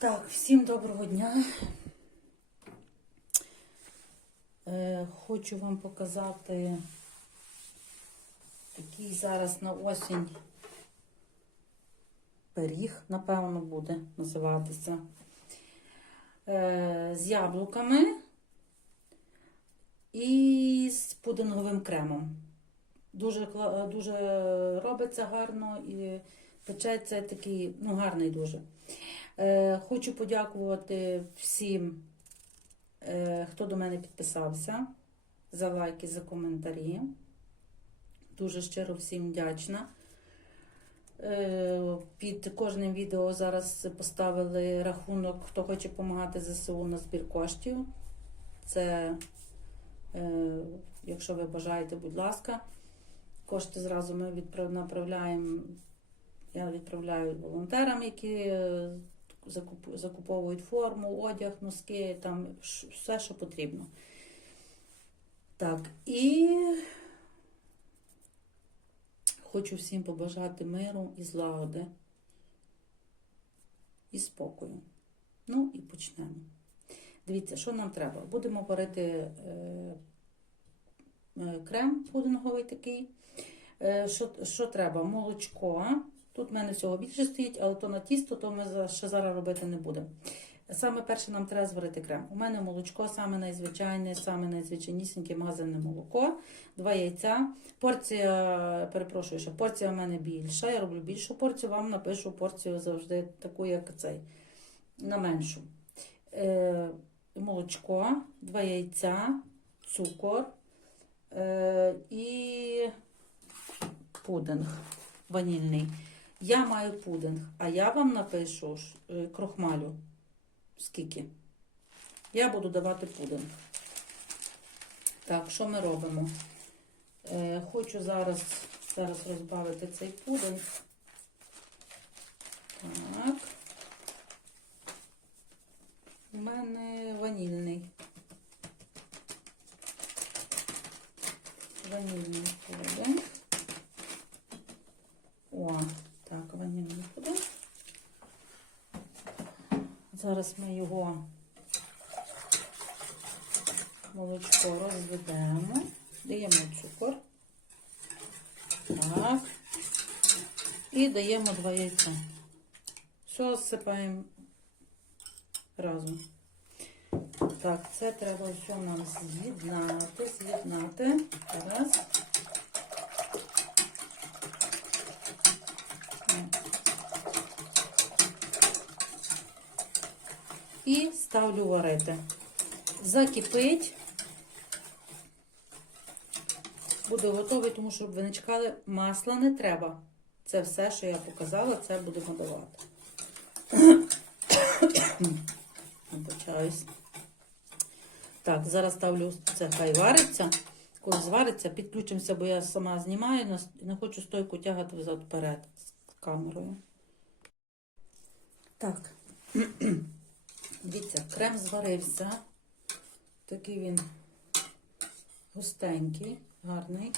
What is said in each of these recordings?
Так, всім доброго дня. Е, хочу вам показати такий зараз на осінь пиріг, напевно, буде називатися. Е, з яблуками і з пудинговим кремом. Дуже, дуже робиться гарно і печеться такий, ну, гарний дуже. Е, Хочу подякувати всім, е, хто до мене підписався, за лайки, за коментарі. Дуже щиро всім вдячна. Е, Під кожним відео зараз поставили рахунок, хто хоче допомагати ЗСУ на збір коштів. Це, якщо ви бажаєте, будь ласка, кошти зразу ми направляємо. Я відправляю волонтерам, які закуповують форму, одяг, носки, там все, що потрібно. Так, і хочу всім побажати миру і злагоди і спокою. Ну і почнемо. Дивіться, що нам треба. Будемо варити е, е, крем пудинговий такий. Е, що, що треба? Молочко. Тут в мене всього більше стоїть, але то на тісто, то ми ще зараз робити не будемо. Саме перше нам треба зварити крем. У мене молочко саме найзвичайне, саме найзвичайнісіньке магазинне молоко, два яйця. Порція, перепрошую, що порція в мене більша. Я роблю більшу порцію, вам напишу порцію завжди таку, як цей, на меншу. Е, молочко, два яйця, цукор е, і пудинг ванільний. Я маю пудинг, а я вам напишу е, крохмалю. Скільки? Я буду давати пудинг. Так, що ми робимо? Е, хочу зараз, зараз розбавити цей пудинг. Так. У мене ванільний. Ванільний пудинг. О, так, ванільний пудинг. Зараз ми його молочко розведемо, даємо цукор. Так. І даємо два яйця. Все засипаємо разом. Так, це треба все нам з'єднати, з'єднати. Раз. І ставлю варити. Закипить. Буде готовий, тому що, щоб ви не чекали, масла не треба. Це все, що я показала, це будемо давати. Вибачаюсь. Так, зараз ставлю це, хай вариться. Коли звариться, підключимося, бо я сама знімаю, не хочу стойку тягати взад вперед з камерою. Так. Дивіться, крем зварився. Такий він густенький, гарний.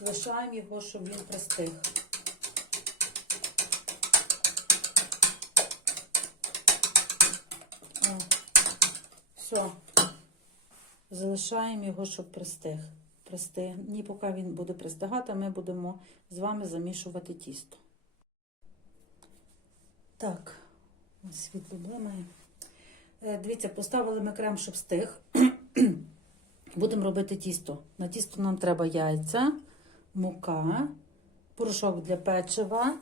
Лишаємо його, щоб він пристиг. О, все. Залишаємо його, щоб пристиг. Пристиг. Ні, поки він буде пристигати, ми будемо з вами замішувати тісто. Так, ось світло блимає. Е, Дивіться, поставили ми крем, щоб стиг. Будемо робити тісто. На тісто нам треба яйця, мука, порошок для печива.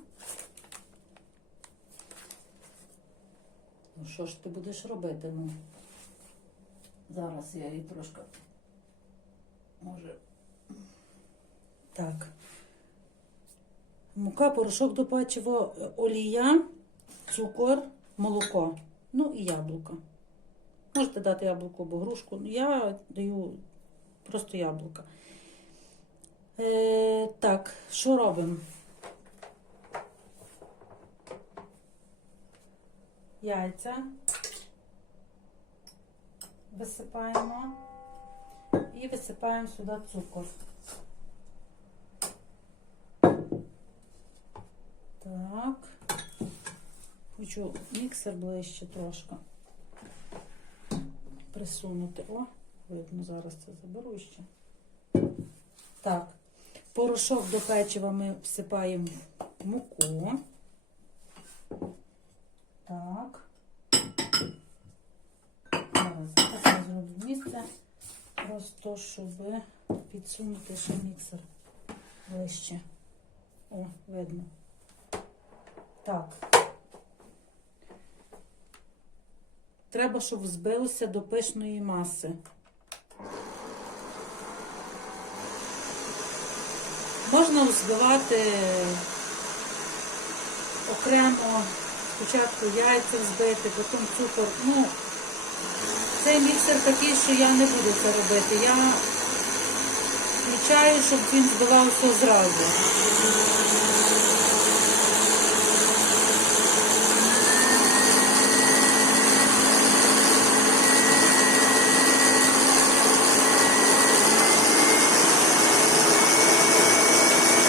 Ну, що ж ти будеш робити? Ну, зараз я її трошки. Може. Так. Мука, порошок до печива, олія, цукор, молоко. Ну і яблуко. Можете дати яблуко або грушку. Я даю просто яблука. Е, так, що робимо? Яйця висипаємо і висипаємо сюди цукор. Хочу міксер ближче трошки присунути. О, видно, зараз це заберу ще. Так, порошок до печива ми всипаємо в муку. Так. Зараз я зроблю місце. Просто щоб підсунути ще міксер ближче. О, видно. Так. Треба, щоб збилося до пишної маси. Можна взбивати окремо спочатку яйця взбити, потім цукор. Ну, цей міксер такий, що я не буду це робити. Я включаю, щоб він збивався зразу.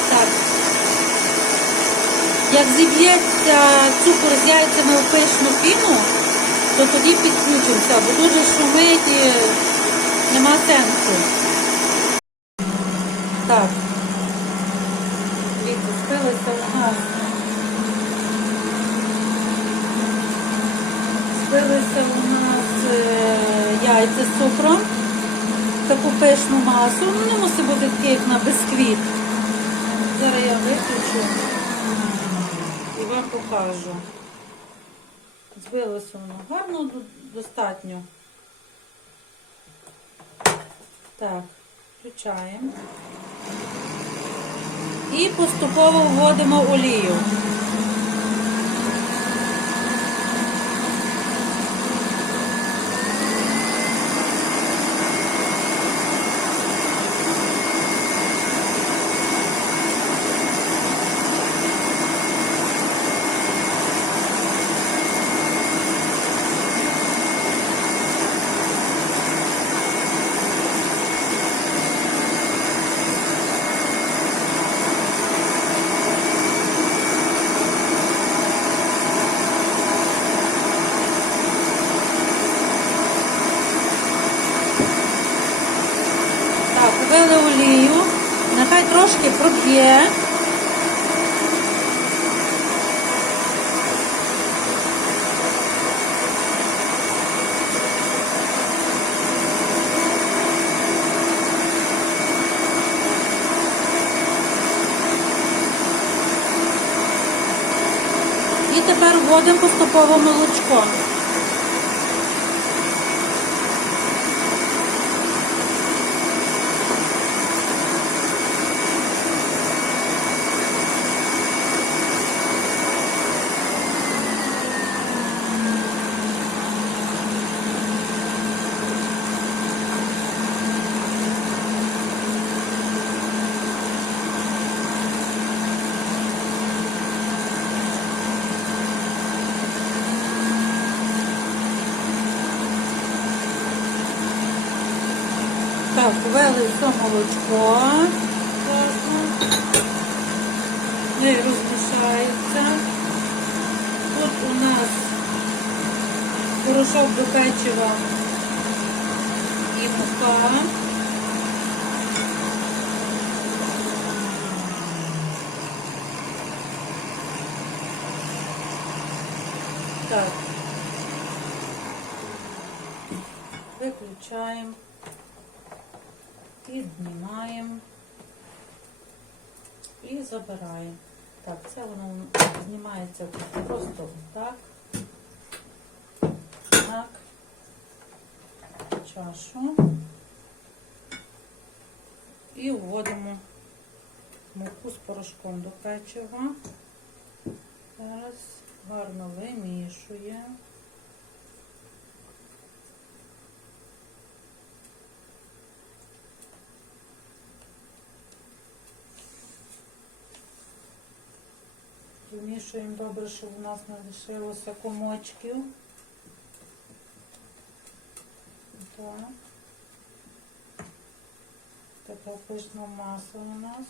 Так. Як зіб'ється цукор з яйцями в пишну піну, то тоді підключимося, бо дуже шумить і нема сенсу. Так. Спилися у нас. Спилися у нас е, яйця з цукром. Таку пишну масу. Ну, не мусить бути такий, як на бисквіт. Зараз я виключу покажу. Збилося воно гарно, достатньо. Так, включаємо. І поступово вводимо олію. Так, ввели олію. Нехай трошки проб'є. І тепер вводимо поступово молочко. Все молочко. Не розмішається. Тут у нас порошок до печива і мука. Так. Виключаємо. Піднімаємо і забираємо. Так, це воно знімається просто так. Так. Чашу. І вводимо муку з порошком до печива. Зараз гарно вимішуємо. Розмішуємо добре, щоб у нас не лишилося комочків. Так. Така пишна маса у нас.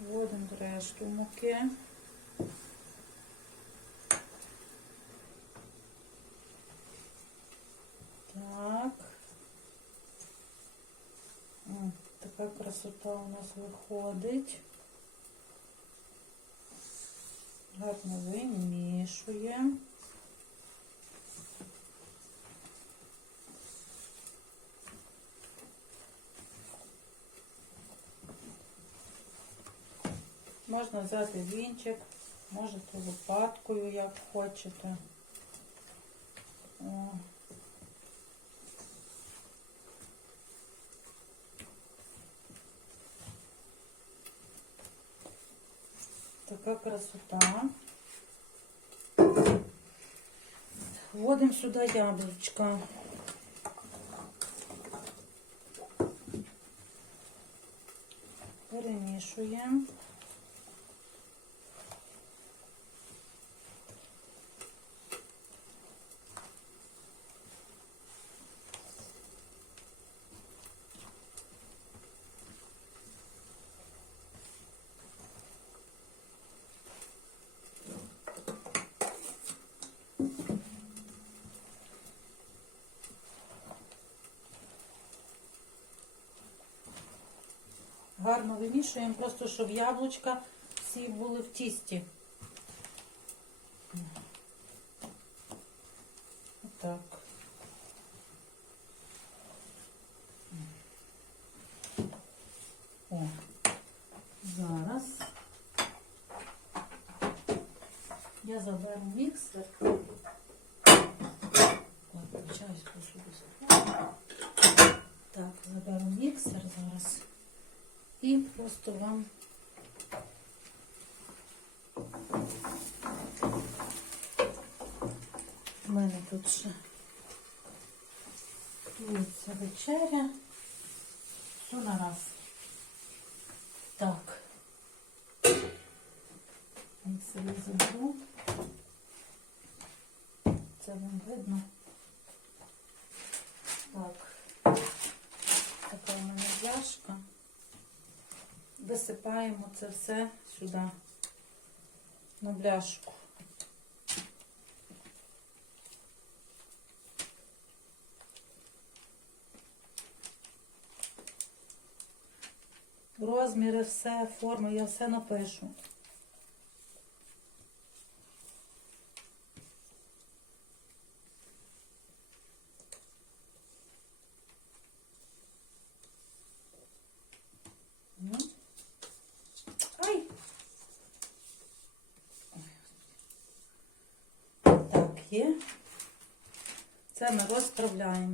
Вводимо решту муки. Так. Така красота у нас виходить. Гарно вимішуємо. Можна взяти вінчик, можете лопаткою, як хочете. О. Така красота. Вводимо сюди яблочко. Перемішуємо. Гарно вимішуємо, просто щоб яблучка всі були в тісті. Отак. О, зараз я заберу міксер. Так, заберу міксер зараз. І просто вам у мене тут ще готується вечеря. Все на раз. Так. Я заберу. Це вам видно. Так. Така у мене пляшка висипаємо це все сюди, на бляшку. Розміри, все, форми, я все напишу.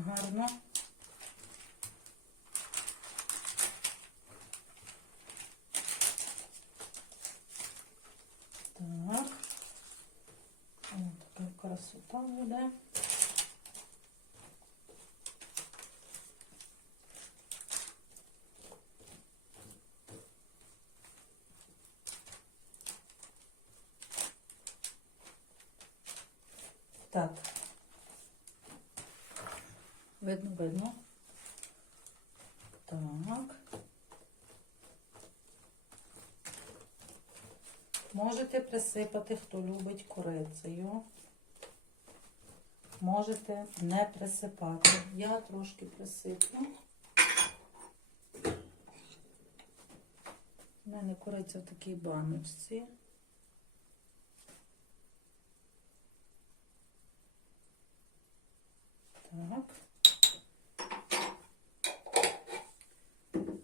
Гарно. Так. О, така красота буде. Можете присипати, хто любить корицею. Можете не присипати. Я трошки присиплю. У мене кориця в такій баночці. Так.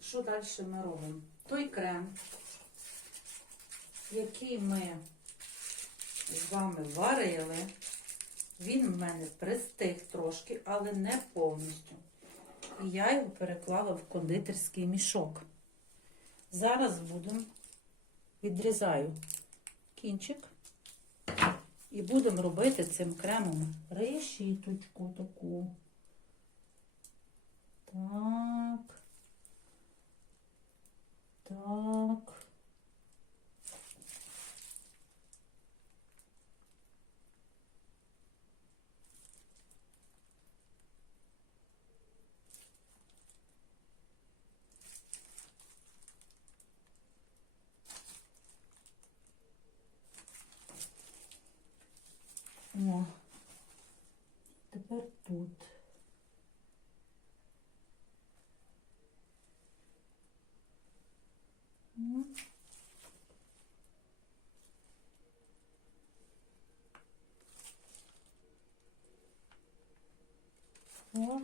Що далі ми робимо? Той крем, який ми з вами варили, він в мене пристиг трошки, але не повністю. І я його переклала в кондитерський мішок. Зараз будемо відрізаю кінчик. І будемо робити цим кремом решіточку таку. Так. Так. О, тепер тут. О.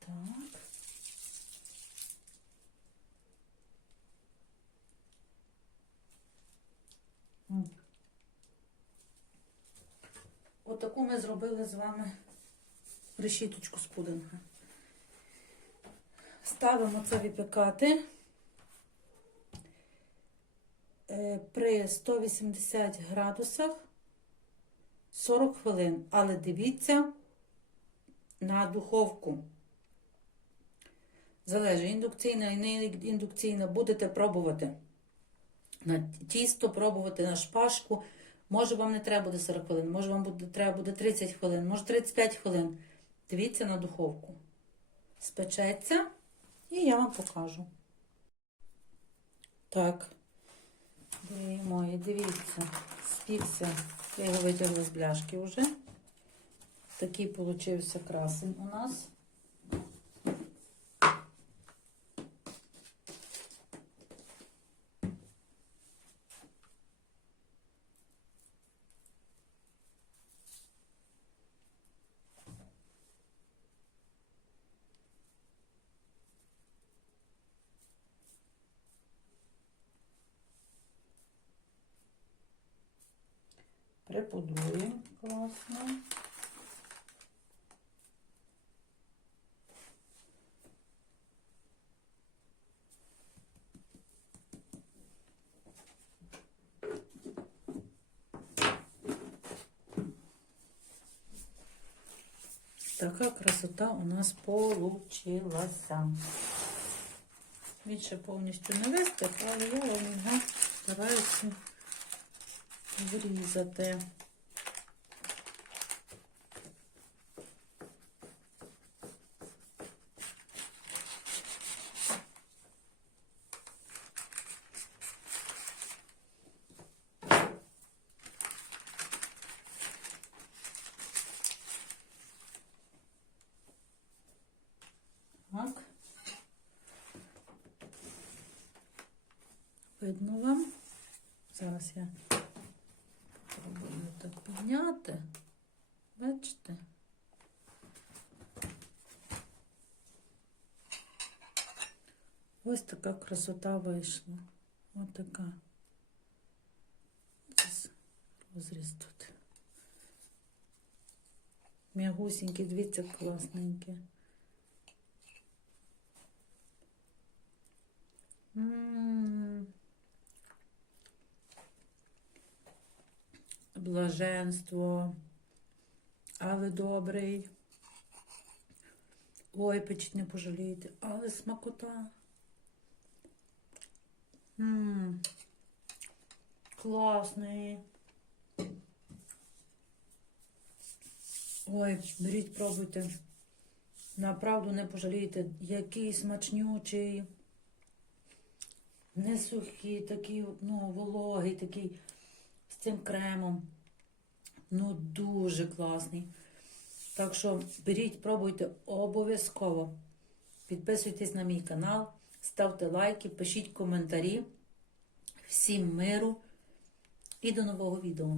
Так. М. Отаку ми зробили з вами решіточку з пудинга. Ставимо це випікати е, при 180 градусах 40 хвилин. Але дивіться на духовку. Залежить індукційна і не індукційна. Будете пробувати на тісто, пробувати на шпажку. Може, вам не треба буде 40 хвилин, може, вам буде, треба буде 30 хвилин, може 35 хвилин. Дивіться на духовку. Спечеться, і я вам покажу. Так, дорогі мої, дивіться, співся. Я його витягла з бляшки вже. Такий получився красень у нас. Припудруємо класно. Така красота у нас получилася. Він ще повністю не вистих, але я вам його стараюся врізати. Так. Видно вам. Зараз я Пробую так підняти. Бачите? Ось така красота вийшла. Ось така. Розріз тут. М'ягусінькі, дивіться, класненькі. М. Блаженство, але добрий. Ой, печіть не пожалієте, але смакота. Ммм, класний. Ой, беріть, пробуйте. Направду не пожалієте, який смачнючий. Не сухий, такий, ну, вологий, такий з цим кремом. Ну, дуже класний. Так що беріть, пробуйте обов'язково. Підписуйтесь на мій канал, ставте лайки, пишіть коментарі. Всім миру і до нового відео.